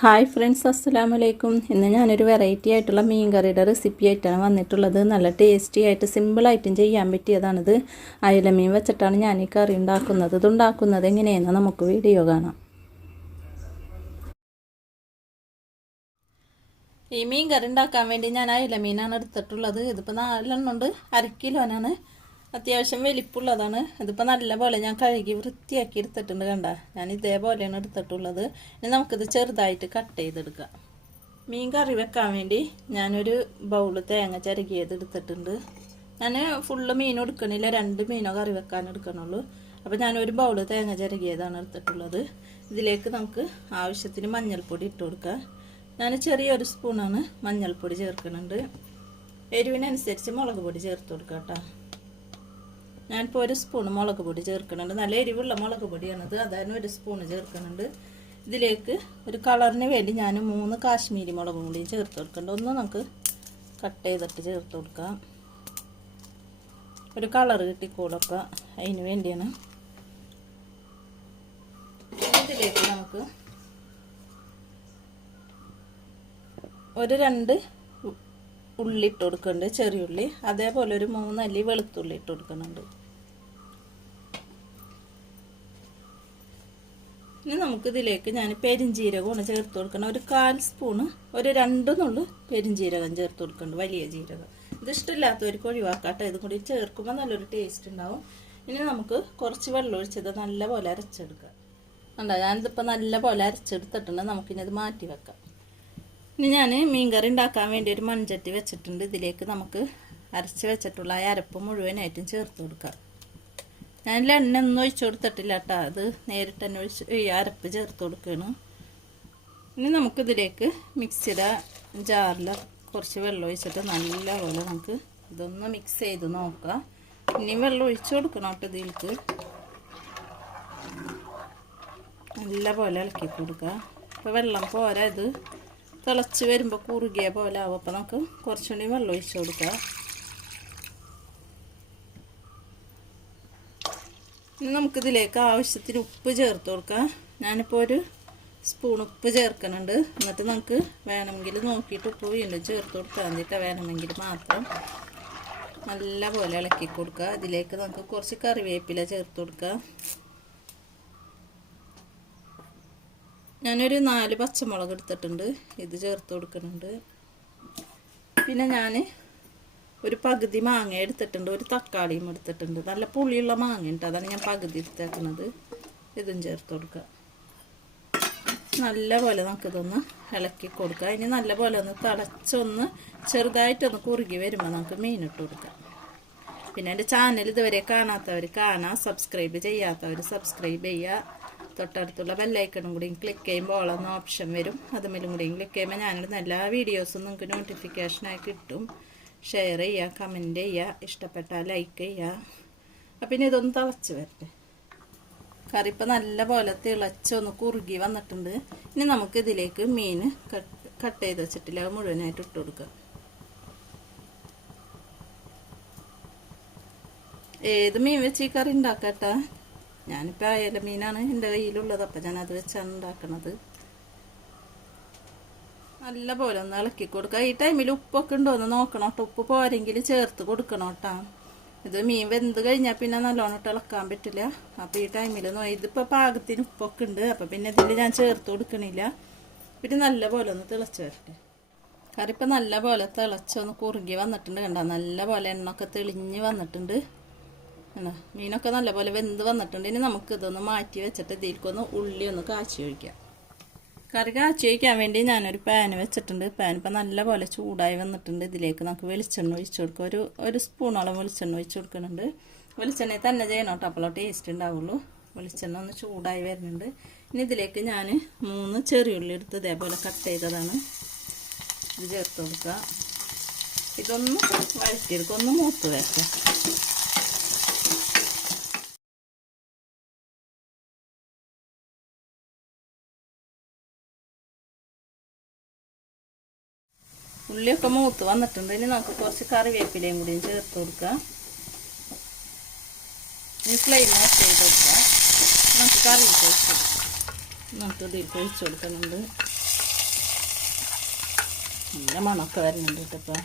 Hi friends, അസ്സലാമു അലൈക്കും. ഇന്ന് ഞാനൊരു വെറൈറ്റി ആയിട്ടുള്ള മീൻ കറിയുടെ റെസിപ്പി ആയിട്ടാണ് വന്നിട്ടുള്ളത്. നല്ല ടേസ്റ്റി ആയിട്ട് സിമ്പിളായിട്ടും ചെയ്യാൻ പറ്റിയതാണിത്. അയല മീൻ വെച്ചിട്ടാണ് ഞാൻ ഈ കറി ഉണ്ടാക്കുന്നത്. ഇതുണ്ടാക്കുന്നത് എങ്ങനെയെന്ന് നമുക്ക് വീഡിയോ കാണാം. ഈ മീൻ കറി ഉണ്ടാക്കാൻ വേണ്ടി ഞാൻ അയല മീനാണ് എടുത്തിട്ടുള്ളത്. ഇതിപ്പോൾ 4 എണ്ണം ഉണ്ട്, 1/2 കിലോനാണ്. അത്യാവശ്യം വലിപ്പമുള്ളതാണ്. ഇതിപ്പോൾ നല്ല പോലെ ഞാൻ കഴുകി വൃത്തിയാക്കി എടുത്തിട്ടുണ്ട്. കണ്ട, ഞാൻ ഇതേപോലെയാണ് എടുത്തിട്ടുള്ളത്. ഇനി നമുക്കിത് ചെറുതായിട്ട് കട്ട് ചെയ്തെടുക്കാം. മീൻ കറി വെക്കാൻ വേണ്ടി ഞാനൊരു ബൗള് തേങ്ങ ചിരകിയത് എടുത്തിട്ടുണ്ട്. ഞാൻ ഫുള്ള് മീൻ എടുക്കണില്ല, 2 മീനോ കറി വെക്കാൻ എടുക്കണുള്ളൂ. അപ്പോൾ ഞാനൊരു ബൗള് തേങ്ങ ചിരകിയതാണ് എടുത്തിട്ടുള്ളത്. ഇതിലേക്ക് നമുക്ക് ആവശ്യത്തിന് മഞ്ഞൾപ്പൊടി ഇട്ട് കൊടുക്കാം. ഞാൻ ചെറിയൊരു സ്പൂണാണ് മഞ്ഞൾപ്പൊടി ചേർക്കുന്നുണ്ട്. എരിവിനനുസരിച്ച് മുളക് പൊടി ചേർത്ത് കൊടുക്കാം കേട്ടോ. ഞാനിപ്പോൾ 1 സ്പൂൺ മുളക് പൊടി ചേർക്കുന്നുണ്ട്. നല്ല എരിവുള്ള മുളക് പൊടിയാണത്, അതാണ് 1 സ്പൂൺ ചേർക്കുന്നുണ്ട്. ഇതിലേക്ക് ഒരു കളറിന് വേണ്ടി ഞാൻ 3 കാശ്മീരി മുളക് പൊടിയും ചേർത്ത് കൊടുക്കുന്നുണ്ട്. ഒന്ന് നമുക്ക് കട്ട് ചെയ്തിട്ട് ചേർത്ത് കൊടുക്കാം. ഒരു കളർ കിട്ടിക്കോളൊക്കെ, അതിന് വേണ്ടിയാണ്. ഇതിലേക്ക് നമുക്ക് ഒരു 2 ഉള്ളി ഇട്ട് കൊടുക്കുന്നുണ്ട്, ചെറിയ ഉള്ളി. അതേപോലെ ഒരു 3 അല്ലി വെളുത്തുള്ളി ഇട്ട് കൊടുക്കുന്നുണ്ട്. ഇനി നമുക്കിതിലേക്ക് ഞാൻ പെരിഞ്ജീരകമാണ് ചേർത്ത് കൊടുക്കണം. ഒരു 1/4 സ്പൂണ്, ഒരു 2 നുള്ളു പെരിഞ്ജീരകം ചേർത്ത് കൊടുക്കുന്നുണ്ട്, വലിയ ജീരകം. ഇത് ഇഷ്ടമില്ലാത്തവർക്ക് ഒഴിവാക്കാട്ടെ, ഇതും കൂടി ചേർക്കുമ്പോൾ നല്ലൊരു ടേസ്റ്റ് ഉണ്ടാവും. ഇനി നമുക്ക് കുറച്ച് വെള്ളം ഒഴിച്ചത് നല്ലപോലെ അരച്ചെടുക്കാം. കണ്ടോ, ഞാനിതിപ്പോൾ നല്ലപോലെ അരച്ചെടുത്തിട്ടുണ്ട്. നമുക്കിനി ഇത് മാറ്റി വെക്കാം. ഇനി ഞാൻ മീൻ കറി ഉണ്ടാക്കാൻ വേണ്ടി ഒരു മൺചട്ടി വെച്ചിട്ടുണ്ട്. ഇതിലേക്ക് നമുക്ക് അരച്ച് വെച്ചിട്ടുള്ള ആ അരപ്പ് മുഴുവനായിട്ടും ചേർത്ത് കൊടുക്കാം. ഞാൻ എണ്ണ ഒന്നും ഒഴിച്ചു കൊടുത്തിട്ടില്ല കേട്ടോ, അത് നേരിട്ട് തന്നെ ഈ അരപ്പ് ചേർത്ത് കൊടുക്കുകയാണ്. ഇനി നമുക്കിതിലേക്ക് മിക്സിയുടെ ജാറിൽ കുറച്ച് വെള്ളം ഒഴിച്ചിട്ട് നല്ലപോലെ നമുക്ക് ഇതൊന്ന് മിക്സ് ചെയ്ത് നോക്കാം. ഇനി വെള്ളം ഒഴിച്ചു കൊടുക്കണം കേട്ടോ. ഇതിലേക്ക് നല്ലപോലെ ഇളക്കി കൊടുക്കുക. ഇപ്പോൾ വെള്ളം പോരാ, ഇത് തിളച്ച് വരുമ്പോൾ കുറുകിയ പോലെ ആവും. അപ്പോൾ നമുക്ക് കുറച്ചുകൂടി വെള്ളം ഒഴിച്ച് കൊടുക്കാം. ഇനി നമുക്കിതിലേക്ക് ആവശ്യത്തിന് ഉപ്പ് ചേർത്ത് കൊടുക്കാം. ഞാനിപ്പോൾ 1 സ്പൂൺ ഉപ്പ് ചേർക്കുന്നുണ്ട്. എന്നിട്ട് നമുക്ക് വേണമെങ്കിൽ നോക്കിയിട്ട് ഉപ്പ് വീണ്ടും ചേർത്ത് കൊടുക്കാൻ വേണ്ടിയിട്ട്, വേണമെങ്കിൽ മാത്രം നല്ല പോലെ ഇളക്കി കൊടുക്കുക. ഇതിലേക്ക് നമുക്ക് കുറച്ച് കറിവേപ്പില ചേർത്ത് കൊടുക്കാം. ഞാനൊരു 4 പച്ചമുളക് എടുത്തിട്ടുണ്ട്, ഇത് ചേർത്ത് കൊടുക്കുന്നുണ്ട്. പിന്നെ ഞാൻ ഒരു പകുതി മാങ്ങ എടുത്തിട്ടുണ്ട്, ഒരു തക്കാളിയും എടുത്തിട്ടുണ്ട്. നല്ല പുളിയുള്ള മാങ്ങ ഉണ്ട്, അതാണ് ഞാൻ പകുതി എടുത്തേക്കുന്നത്. ഇതും ചേർത്ത് കൊടുക്കുക. നല്ലപോലെ നമുക്കിതൊന്ന് ഇളക്കി കൊടുക്കുക. ഇനി നല്ലപോലെ ഒന്ന് തിളച്ചൊന്ന് ചെറുതായിട്ടൊന്ന് കുറുകി വരുമ്പോൾ നമുക്ക് മീനിട്ട് കൊടുക്കാം. പിന്നെ എൻ്റെ ചാനൽ ഇതുവരെ കാണാത്തവർ കാണാം, സബ്സ്ക്രൈബ് ചെയ്യാത്തവർ സബ്സ്ക്രൈബ് ചെയ്യുക. തൊട്ടടുത്തുള്ള ബെല്ലൈക്കണും കൂടി ക്ലിക്ക് ചെയ്യുമ്പോൾ ഓളെന്ന ഓപ്ഷൻ വരും. അതുമേലും കൂടി ക്ലിക്ക് ചെയ്യുമ്പോൾ ഞാനിടുന്ന എല്ലാ വീഡിയോസും നിങ്ങൾക്ക് നോട്ടിഫിക്കേഷനായി കിട്ടും. ഷെയർ ചെയ്യുക, കമൻറ്റ് ചെയ്യുക, ഇഷ്ടപ്പെട്ടാൽ ലൈക്ക് ചെയ്യുക. അപ്പം പിന്നെ ഇതൊന്ന് തിളച്ച് വരട്ടെ. കറി ഇപ്പം നല്ല പോലെ തിളച്ചൊന്ന് കുറുകി വന്നിട്ടുണ്ട്. ഇനി നമുക്ക് ഇതിലേക്ക് മീൻ കട്ട് ചെയ്ത് വെച്ചിട്ടില്ല, അത് മുഴുവനായിട്ട് ഇട്ട് കൊടുക്കുക. ഏത് മീൻ വെച്ച് ഈ കറി ഉണ്ടാക്കട്ടെ. ഞാനിപ്പോൾ അയല മീനാണ് എൻ്റെ കയ്യിലുള്ളത്, അപ്പം ഞാനത് വെച്ചാണ് ഉണ്ടാക്കണത്. നല്ല പോലെ ഒന്ന് ഇളക്കി കൊടുക്കുക. ഈ ടൈമിൽ ഉപ്പൊക്കെ ഉണ്ടോ എന്ന് നോക്കണം കേട്ടോ. ഉപ്പ് പോരെങ്കിൽ ചേർത്ത് കൊടുക്കണം കേട്ടോ. ഇത് മീൻ വെന്ത് കഴിഞ്ഞാൽ പിന്നെ നല്ലോണം ഇട്ട് ഇളക്കാൻ പറ്റില്ല. അപ്പോൾ ഈ ടൈമിൽ ഇതിപ്പോൾ പാകത്തിന് ഉപ്പൊക്കെ ഉണ്ട്, അപ്പം പിന്നെ ഇതിൽ ഞാൻ ചേർത്ത് കൊടുക്കണില്ല. പിന്നെ നല്ല പോലെ ഒന്ന് തിളച്ച് വരട്ടെ. കറി ഇപ്പം നല്ല പോലെ തിളച്ചൊന്ന് കുറുകി വന്നിട്ടുണ്ട്. കണ്ടോ, നല്ല പോലെ എണ്ണൊക്കെ തെളിഞ്ഞ് വന്നിട്ടുണ്ട്. മീനൊക്കെ നല്ലപോലെ വെന്ത് വന്നിട്ടുണ്ട്. ഇനി നമുക്ക് ഇതൊന്ന് മാറ്റി വെച്ചിട്ട് ഇതിലേക്കൊന്ന് ഉള്ളി ഒന്ന് കാച്ചി ഒഴിക്കാം. കറി കാച്ചി ഒഴിക്കാൻ വേണ്ടി ഞാനൊരു പാൻ വെച്ചിട്ടുണ്ട്. പാൻ ഇപ്പം നല്ലപോലെ ചൂടായി വന്നിട്ടുണ്ട്. ഇതിലേക്ക് നമുക്ക് വെളിച്ചെണ്ണ ഒഴിച്ചു കൊടുക്കുക. ഒരു സ്പൂണോളം വെളിച്ചെണ്ണ ഒഴിച്ചു കൊടുക്കുന്നുണ്ട്. വെളിച്ചെണ്ണ തന്നെ ചെയ്യണം കേട്ടോ, അപ്പോൾ ടേസ്റ്റ് ഉണ്ടാവുള്ളൂ. വെളിച്ചെണ്ണ ഒന്ന് ചൂടായി വരുന്നുണ്ട്. ഇനി ഇതിലേക്ക് ഞാൻ 3 ചെറിയുള്ളി എടുത്ത് ഇതേപോലെ കട്ട് ചെയ്തതാണ്, ഇത് ചേർത്ത് കൊടുക്കുക. ഇതൊന്ന് വഴറ്റിയെടുക്കുക, ഒന്ന് മൂത്ത് വരട്ടെ. ഉള്ളിയൊക്കെ മൂത്ത് വന്നിട്ടുണ്ട്. ഇനി നമുക്ക് കുറച്ച് കറിവേപ്പിലയും കൂടിയും ചേർത്ത് കൊടുക്കുക. ഇനി ഫ്ലെയിം ഓഫ് ചെയ്ത് കൊടുക്കുക. നമുക്ക് കറി ഒഴിച്ച് കൊടുക്കാം. നമുക്ക് ഇതിൽ ഒഴിച്ച് കൊടുക്കുന്നുണ്ട്. നല്ല മണമൊക്കെ വരുന്നുണ്ട് കേട്ടോ.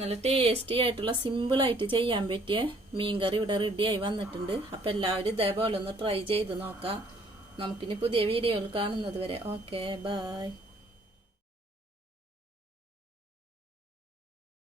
നല്ല ടേസ്റ്റി ആയിട്ടുള്ള സിമ്പിളായിട്ട് ചെയ്യാൻ പറ്റിയ മീൻകറി ഇവിടെ റെഡിയായി വന്നിട്ടുണ്ട്. അപ്പം എല്ലാവരും ഇതേപോലെ ഒന്ന് ട്രൈ ചെയ്ത് നോക്കാം. നമുക്കിനി പുതിയ വീഡിയോയിൽ കാണുന്നത് വരെ ഓക്കെ ബൈ.